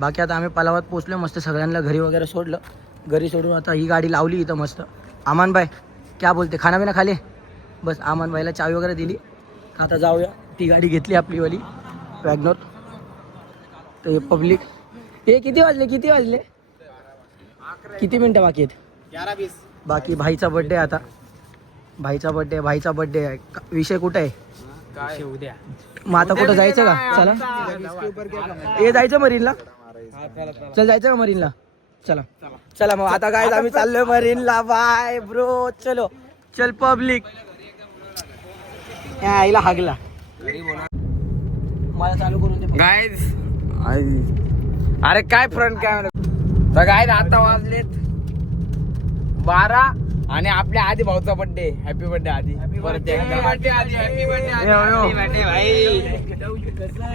बाकी आता आम्ही पलावात पोचलो, मस्त सगळ्यांना घरी वगैरे सोडलं. घरी सोडून आता ही गाडी लावली इथं मस्त. अमान भाई क्या बोलते, खाना बिना खाले? बस अमान भाईला चावी वगैरे दिली. आता जाऊया, ती गाडी घेतली आपलीवाली वॅगनर. तर पब्लिक हे किती वाजले किती मिनटं बाकी आहेत? 11-20. बाकी भाईचा बर्थडे आता, भाईचा बर्थडे आहे. विषय कुठे आहे? काय उद्या मग आता कुठं जायचं का? चला हे जायचं मरीनला, चल जायचं का मरीनला? चला चला मग आता काय आम्ही चाललोय मरीनला. बाय ब्रो, चलो चल पब्लिक. आईला हागला मला चालू करून दे गाईज. अरे काय फ्रंट कॅमेरा. तर गाईज आता वाजलेत 12 आणि आपल्या आधी भाऊचा बर्थडे. हॅपी बर्थडे आधी. परत एकदा भाई.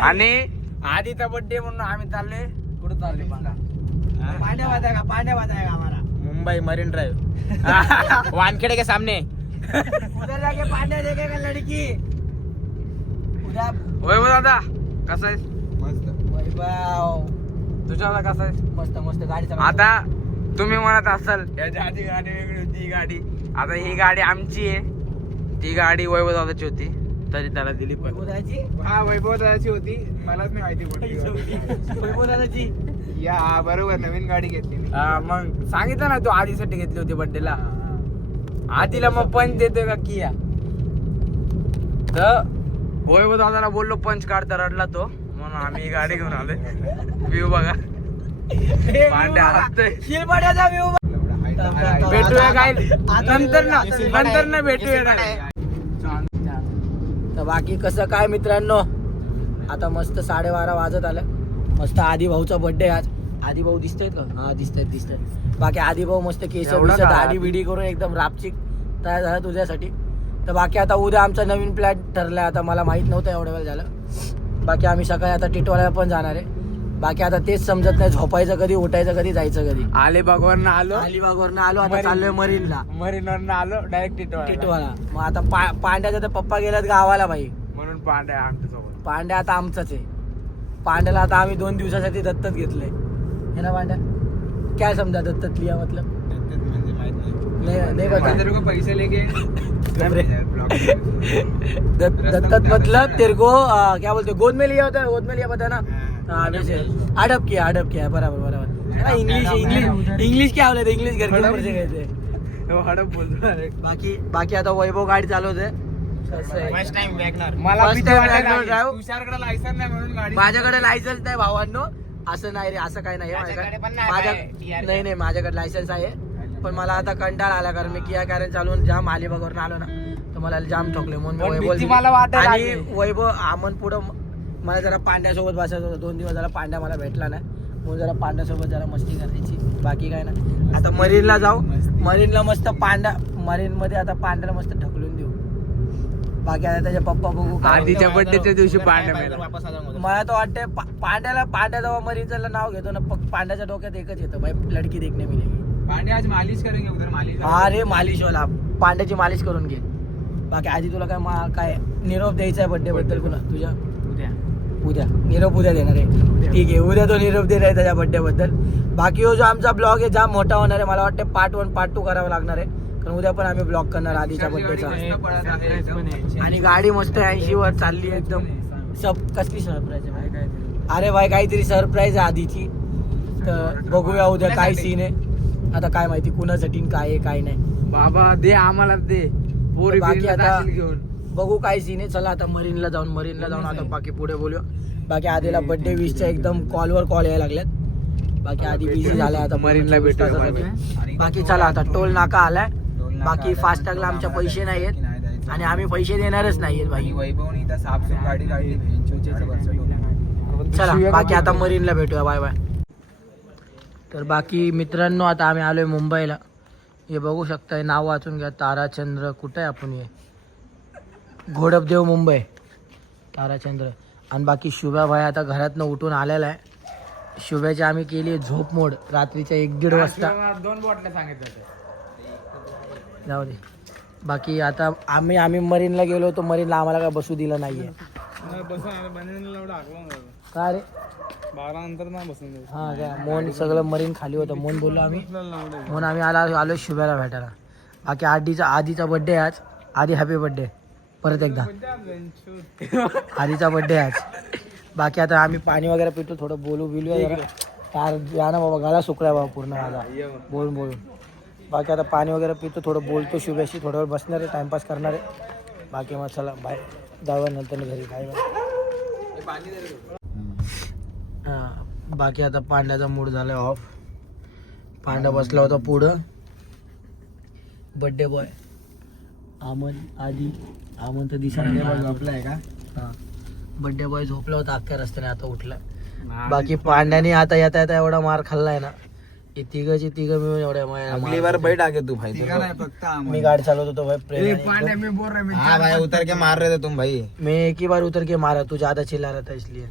आणि आधीचा बर्थडे म्हणून आम्ही चालले. कुठं चालले? पांड्या बताएगा हमारा मुंबई मरीन ड्राइव वानखेड़े के सामने. उधर जाके पांड्या देखेगा लड़की. उद्या वैभव दादा कसा आहेस? वैभव तुझ्या कसा आहेस? मस्त मस्त गाडी चालव. आता तुम्ही म्हणत असाल याच्या आधी गाडी वेगळी होती ही गाडी. आता ही गाडी आमची आहे, ती गाडी वैभव दादाची होती तरी त्याला दिली. पण वैभवदाची हा वैभव दादाची होती, मलाच नाही माहिती पडली. वैभवदाची या बरोबर नवीन गाडी घेतली. मग सांगितलं ना तू आधीसाठी घेतली होती बर्थडेला. आधीला मग पंच देतोय का किया? तर वैभव दादाला बोललो पंच काढ, तर रडला तो. म्हणून आम्ही ही गाडी घेऊन आलोय. व्ह्यू बघा, पांड्या हसतोय. शिलपाड्याचा व्ह्यू. भेटूया काय नंतर ना भेटूया. तर बाकी कसं काय मित्रांनो, आता मस्त 12:30 वाजत आलं. मस्त आधी भाऊचा बर्थडे आज. आधी भाऊ दिसतायत का? हा दिसतायत. बाकी आधी भाऊ मस्त केस दाढी बिडी करून एकदम रापचिक तयार झाला तुझ्यासाठी. तर बाकी आता उद्या आमचा नवीन प्लॅन ठरलाय. आता मला माहित नव्हतं एवढ्या वेळ झालं. बाकी आम्ही सकाळी आता टिटवाळ्याला पण जाणार आहे. बाकी आता तेच समजत नाही, झोपायचं कधी, उठायचं कधी, जायचं कधी. अलिबागवरनं आलो, आता चाललोय मरीनला. मरीनवरनं आलो डायरेक्ट टिटवाळा. मग आता पांड्याचा तर पप्पा गेल्यात गावाला भाई, म्हणून पांड्या आमच्यासोबत. पांड्या आता आमचाच आहे. पांड्याला आता आम्ही 2 दिवसासाठी दत्तक घेतलंय है ना पांड्या? काय समजा दत्तक लिया मतलब? म्हणजे माहित नाही बता. पैसे लेके दत्तक मतलब तेरे को क्या बोलते, गोद में लिया होता है, गोद में लिया पता ना? हाँ वैसे अडप किया. बराबर. इंग्लिश क्या बोलते, इंग्लिश घर के ऊपर से गए थे. हडप बोलतो. बाकी आता वैभव गाडी चालवते. माझ्याकडे लायसन्स नाही भावांनो, असं नाही रे, असं काय नाही. माझ्याकडे लायसन्स आहे, पण मला आता कंटाळा आला कारण मी किया कॅरेन चालवून जाम अलिबागवरून आलो ना, तर मला जाम ठोकले. म्हणून आणि वैभव आमन पुढं मला जरा पांड्यासोबत बसायचं होतं. 2 दिवस झाला पांड्या मला भेटला नाही, म्हणून जरा पांड्यासोबत जरा मस्ती करायची. बाकी काय ना, आता मरीनला जाऊ. मरीनला मस्त मरीन मध्ये आता पांड्याला मस्त ढकलून देऊ. बाकी आता त्याचे पप्पा बघू. आधीच्या बर्थडेच्या दिवशी पांड्या मला तर वाटतंय पांड्या जेव्हा मरीनचं नाव घेतो ना, पांड्याच्या डोक्यात एकच येतं भाई, लडकी देखणे मिळेल. पांड्या आज मालिश करेंगे उधर मालिश. अरे मालिशवाला पांड्याची मालिश करून घे. बाकी आधी तुला काय निरोप द्यायचा आहे बर्थडे बद्दल पुन्हा तुझ्या? उद्या निरोप उद्या देणार आहे. ठीक आहे, उद्या तो निरोप देणार आहे त्याच्या बर्थडे बद्दल. बाकी जो आमचा ब्लॉग आहे जाम मोठा होणार आहे. मला वाटतं पार्ट 1 पार्ट 2 करावं लागणार आहे, कारण उद्या पण आम्ही ब्लॉग करणार आधीच्या बर्थडेचा. आणि गाडी मस्त 80 वर चालली एकदम. कसली सरप्राईज आहे? अरे भाई काहीतरी सरप्राईज आहे आधीची, तर बघूया उद्या काय सीन आहे. आता काय माहिती कुणासाठी काय आहे काय नाही. बाबा दे आम्हाला दे. बाकी आता बघू काय सीन आहे. चला आता मरीनला जाऊन आता बाकी पुढे बोलूया. बाकी आधीला बर्थडे विशच्या एकदम कॉलवर कॉल यायला लागल्यात. बाकी आधी बिझी झालाय, आता मरीनला भेटूया. बाकी चला आता टोल नाका आलाय. बाकी फास्टॅगला आमच्या पैसे नाहीयेत आणि आम्ही पैसे देणारच नाहीयेत भाई. चला बाकी आता मरीनला भेटूया. Bye bye. तर बाकी मित्रांनो आता आम्ही आलोय मुंबईला. हे बघू शकताय, नाव वाचून घ्या, ताराचंद्र. कुठे आहे आपण? हे घोडपदेव मुंबई, ताराचंद्र. आणि बाकी शुभ्या भाई आता घरातनं उठून आलेला आहे. शुभ्याची आम्ही केली आहे झोप मोड रात्रीच्या 1-1:30 वाजता. 2 बॉटल्या सांगितलं. जाऊ दे. बाकी आता आम्ही मरीनला गेलो होतो. मरीनला आम्हाला काय बसू दिलं नाहीये. काय रे 12 नंतर नाही बसून हा काय मोहन सगळं मरीन खाली होतं मोहन बोललो आम्ही म्हणून आम्ही आलो शुभ्याला भेटायला. बाकी आधीचा बड्डे आज. आधी हॅपी बड्डे परत एकदा. आधीचा बड्डे आज. बाकी आता आम्ही पाणी वगैरे पितो थोडं बोलू जरा. यार या ना बाबा गाला सुकलाय बाबा पूर्ण माझा बोलून. बाकी आता पाणी वगैरे पितो थोडं बोलतो शुभ्याशी थोडं वेळ बसणार आहे टाइमपास करणार आहे. बाकी मग चला बाय जाऊया नंतर घरी काय. हां बाकी आता पांड्याचा मूड झाला ऑफ. पांडा बसला होता पुढं. बड्डे बॉय आमन तर दिसायला झोपलाय का? हां बड्डे बॉय झोपला होता अख्ख्या रस्त्याने आता उठला. बाकी पांड्याने आता येता एवढा मार खाल्लाय ना. हे तिघ मिळून एवढ्या अगली बार बैठ आगे तू भाई. मी गाडी चालवत होतो भाई प्रेम. मैं बोल रहा हाँ भाई उतर के मार रहे थे तुम भाई. मैं एक ही बार उतर के मारा तू ज्यादा चिल्ला रहा था इसलिए.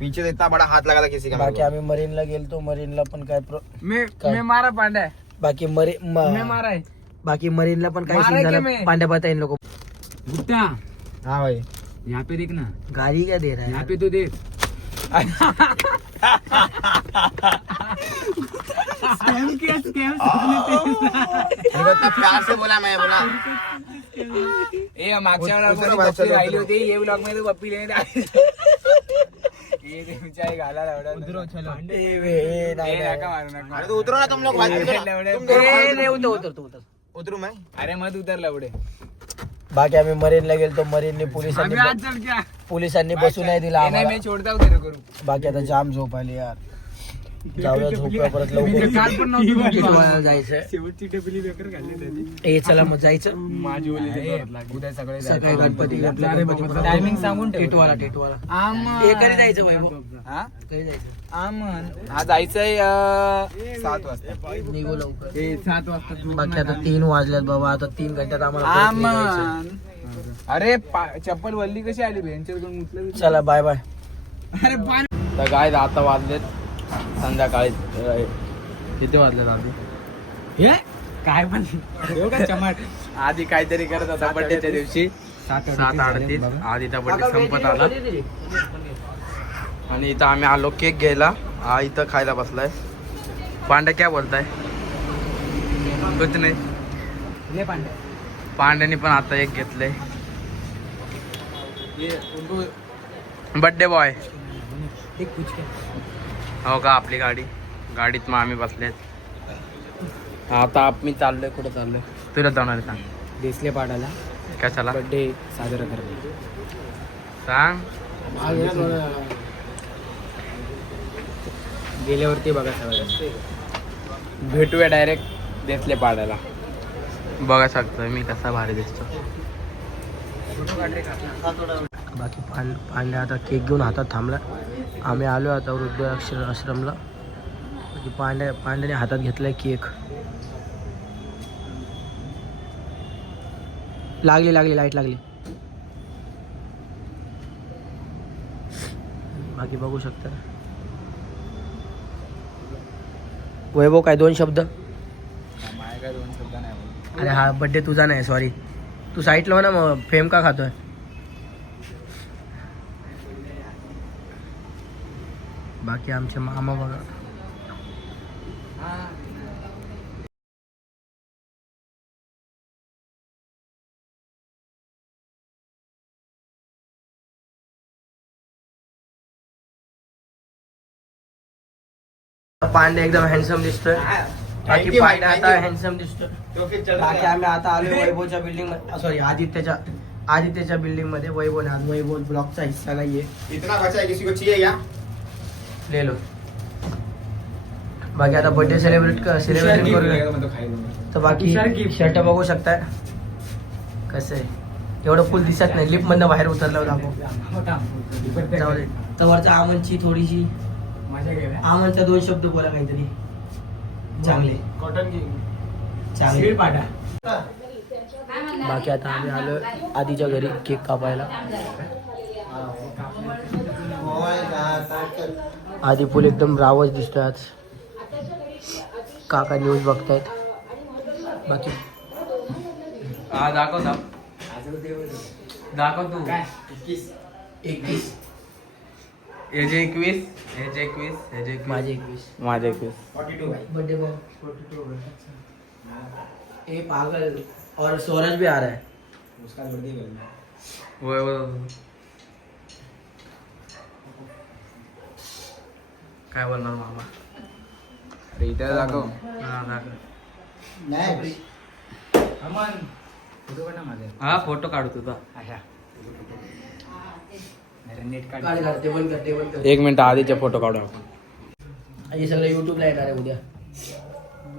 पीछे से इतना बड़ा हाथ लगा था किसी का. बाकी आम्ही मरीनला गेलतो. मरीनला पण काय मैं मारा पांड्या. बाकी मैं मारा है. बाकी मरीनला पण काय सीन झालं पांड्या पता इन लोगों. गुट्टा हाँ भाई यहाँ पे देख ना. गाड़ी क्या दे रहा है यहाँ पे तो देख. प्यार से बोला मैं बोला मागच्या वेळेला राहिली होती ये ब्लॉग मध्ये पप्पी लेने उतरो ना तुम लोग. उतरू मैं. अरे मत उतर लवडे. बाकी आम्ही मरीनला गेलतो. मरीनने पोलिसांनी बसू नाही दिला आम्हाला. छोडता तेरे करू. बाकी आता जाम झोप आली यार. जाऊया झोपूया परत लवकर जायचं. चला मग जायचं. माझी उद्या सगळे सकाळी गणपती टायमिंग सांगून टेटवाला कधी जायचं वैभव. हा कधी जायचं आमन हा जायचंय 7 वाजता. निघू लवकर 7 वाजता. बाकी आता 3 वाजल्यात बाबा. आता 3 घंट्यात आम्हाला परत निघायचं. अरे चप्पल वल्ली कशी आली बेंचर मुतलं. चला बाय बाय. अरे तर काय आता वाजलेत संध्याकाळी. किती वाजलेत आधी काय पण चमट. आधी काहीतरी करत होता बर्थडेच्या दिवशी 7:38 आधीचा बर्थडे संपत आला. आणि इथं आम्ही आलो केक घ्यायला. हा इथं खायला बसलाय. पांड्या काय बोलताय. कुछ नाही. पांड्याने पण आता एक घेतलंय. बर्थडे बॉय हो का. आपली गाडीत मग आम्ही बसलेत. आता मी चाललोय. कुठं चाललोय तुला जाणार सांग. देसले पाडाला कशाला बर्थडे साजरा करायला सांग. गेल्यावरती बघा सगळं. भेटूया डायरेक्ट देसले पाडायला. बघा शकतो मी कसा भारी दिसतो. बाकी पांड्या आता केक घेऊन हातात थांबला. आम्ही आलो आता वृद्ध आश्रमला. पांड्याने हातात घेतलाय केक. लागली लाईट लागली. बाकी बघू शकता. वैभव काय 2 शब्द. काय 2 शब्द नाही. अरे हा बड्डे तुझा नाही सॉरी. तू साईटला हो ना मग फेम का खातोय. बाकी आमचे मामा बघा. पांडे एकदम हँडसम दिसतोय. बाकी पांडे आता हँडसम दिसतोय. बाकी आम्ही आता आलोय वैभवच्या बिल्डिंग सॉरी आदित्यच्या बिल्डिंग मध्ये. वैभव ब्लॉकचा हिस्सा नाहीये. इतना बचा है किसी को चाहिए या ले लो. बाकी आता बर्थडे सेलिब्रेशन करू. तर बाकी शर्ट बघू शकताय कसं आहे. एवढं फुल दिसत नाही. लिफ्ट मधनं बाहेर उतरल्यावर दाखव. जाऊ दे. तवरचा आमनची थोडीशी आमनचा 2 शब्द बोला काहीतरी चांगले. कॉटन की चांगले पाटा. बाकी आता आम्ही आलो आधीच्या घरी केक कापायला. आधी फुल एकदम रावच दिसतोय आज. काका न्यूज बघतायत. बाकी दाखव तू. 21 ह्याचे 21, ह्याचे 21, ह्याचे 21, माझे 21. माझे 21. बर्थडे बॉय 42 ए पागल और सूरज भी आ रहा है उसका बर्थडे करना वय काय बोलणार मामा? अरे इथे दाखव. हा दाखव. नाही हा फोटो काढतो तुझा. ते बंद कर. एक मिनिट आधीचे फोटो काढू आपण. हे सगळं युट्यूबला येणार आहे उद्या.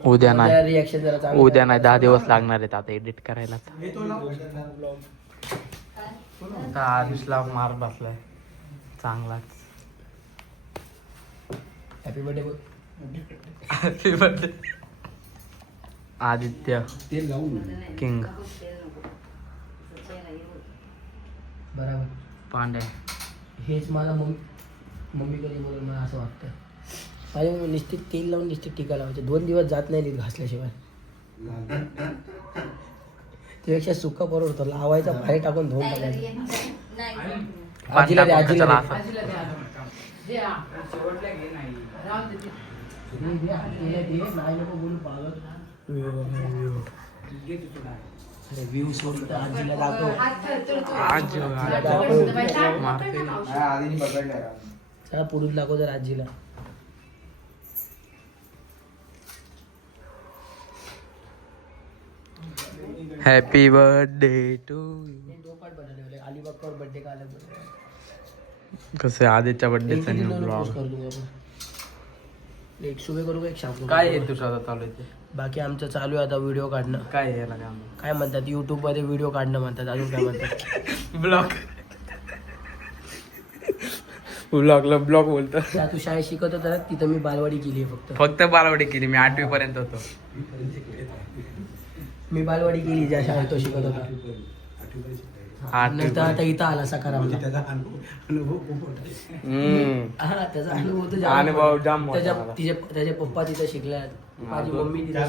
उद्या नाही, रिॲक्शन जरा चांगलं उद्या नाही, 10 दिवस लागणार आहेत आता एडिट करायला. आता आधीचला मार बसलाय चांगलाच. Happy birthday happy birthday Aditya king बरोबर. पांडे. हेच मला मम्मी कधी बोलून मला असं वाटतं. माझ्या मम्मी निश्चित तेल लावून निश्चित टिका लावायचे 2 दिवस जात नाही नीट घासल्याशिवाय. त्यापेक्षा सुका परवडतो लावायचा बाहेर टाकून धुवून टाकायचं. आजीला दे, आजीला दे. नाही नको बोलू पागल. अरे व्ह्यू सोडतो आजीला दाखव. चला पुढून दाखव जर आजीला. हॅपी बर्थडे टू अलिबागवर बर्थडे का अलग कसे आदित्य बर्थडेचा न्यू ब्लॉग. एक शुभे करू का एक शाम काय आहे तुझं आता चालू आहे? बाकी आमचं चालू आहे आता व्हिडिओ काढणं. काय याला काय काय म्हणतात युट्यूब मध्ये व्हिडिओ काढणं म्हणतात. अजून काय म्हणतात ब्लॉग ब्लॉगला ब्लॉग बोलतो. त्या तू शाळेत शिकत होता ना तिथं मी बालवाडी केली आहे फक्त बालवाडी केली मी 8वी पर्यंत होतो. मी बालवाडी केली ज्या शाळेत तो शिकत होता. नंतर आता इथं आला सकारामला. हा त्याचा अनुभव तर जाम अनुभव जाम मोठा त्याच्या झाला. त्याचे पप्पा तिथं शिकल्यात. माझी मम्मी तिथं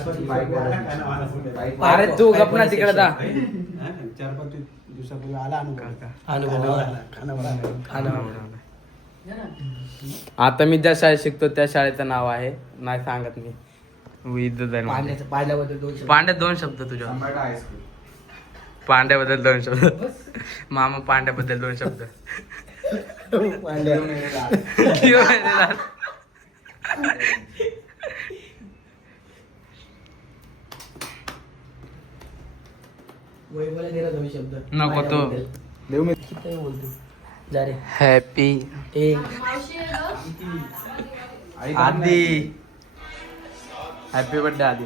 अरे तू गपना तिकडे जा. 4-5 दिवसापूर्वी आला अनुभव आता मी ज्या शाळेत शिकतो त्या शाळेचं नाव आहे नाही सांगत मी. पाण्याबद्दल 2 शब्द. पांड्यात 2 शब्द तुझ्या. पांड्याबद्दल 2 शब्द. मामा पांड्याबद्दल 2 शब्द. वैभवला दिला 2 शब्द. नको तो. किती बोलतो जा रे. हॅपी ए आदी. हॅपी बर्थडे आदी.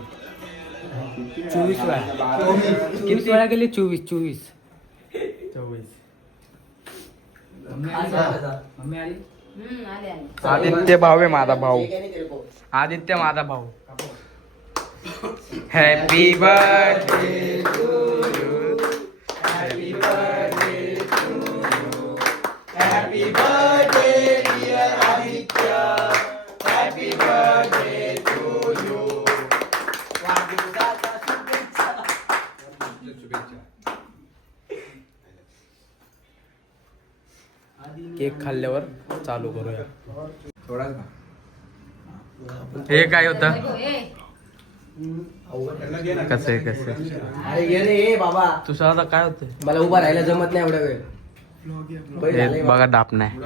24 वेळा. किती वेळा गेली? 24. आदित्य भाऊ आहे माझा भाऊ. आदित्य माझा भाऊ. Happy birthday to you. Happy birthday to you. Happy birthday dear Aditya. Happy birthday to you. Cake खाल्ल्यावर चालू करूया. हे काय होतं? कसे कसे अरे ये रे ए बाबा. तुझं आता काय होतं? मला उभा राहायला जमत नाही एवढा वेळ. वय झालंय हे बाबा. बघा डाप नाही.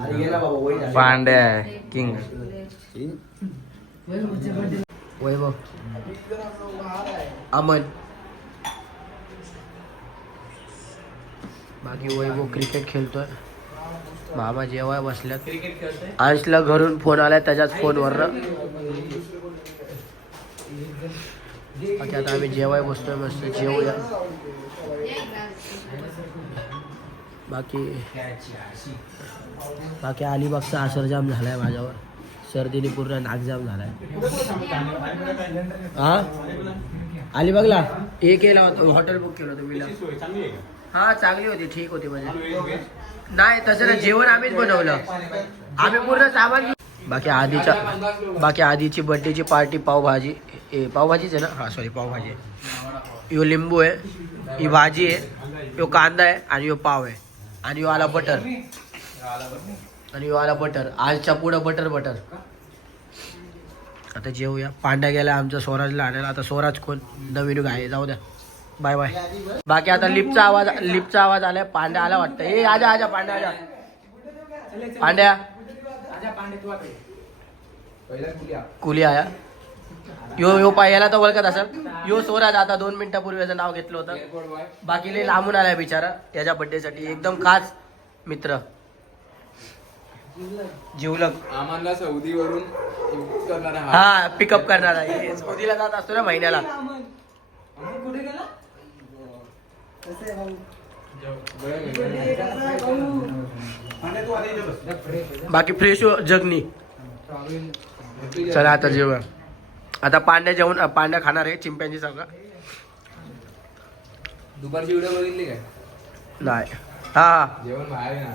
अरे ये ना बाबा वय झालंय. पांड्या किंग. वैभव अमन. बाकी वैभव क्रिकेट खेळतोय. मामा जेवाय बसल्यात. अंशला घरून फोन आलाय त्याच्याच फोनवर. बाकी आता आम्ही जेवाय बसतोय मस्त जेवूया. बाकी अलिबागचा असर जाम झालाय माझ्यावर. सर्दीने पूर्ण नाकजाम झालाय. हा अलिबागला हे केला होता हॉटेल बुक केलं होतं मी. हा चांगली होती ठीक होती म्हणजे. नाही तसं ना जेवण आम्हीच बनवलं. आम्ही पूर्ण सामान. बाकी आधीची बर्थडेची पार्टी पावभाजी. पावभाजीच आहे ना. हा सॉरी पावभाजी आहे. यो लिंबू आहे. ही भाजी आहे. यो कांदा आहे आणि यो पाव आहे आणि यो आला बटर. आणि वाला बटर. आजच्या पुढं बटर. आता जेवूया. पांड्या गेला आमच्या स्वराजला आणायला. आता स्वराज कोण नवीन गाय. जाऊ द्या. Bye bye. बाकी आता लिफ्टचा आवाज आलाय. पांड्या आला वाटतं. ए आजा पांड्या आजा. पांड्या कुली आया. यो याला तर ओळखत असेल. यो स्वराज आता 2 मिनिटापूर्वी याचं नाव घेतलं होतं. बाकी लय लांबून आलाय बिचारा त्याच्या बर्थडे साठी. एकदम खास मित्र. जिवलग आम्हाला सौदीवरून करणारा हा पिकअप करणार आहे. सौदीला जात असतो ना महिन्याला. बाकी फ्रेश जगनी. चला आता जेवूया. आता पांड्या खाणार आहे चिंप्यांची सगळं. दुपारची व्हिडिओ बघितली काय? नाही. हा जेवण बाहेर आहे ना.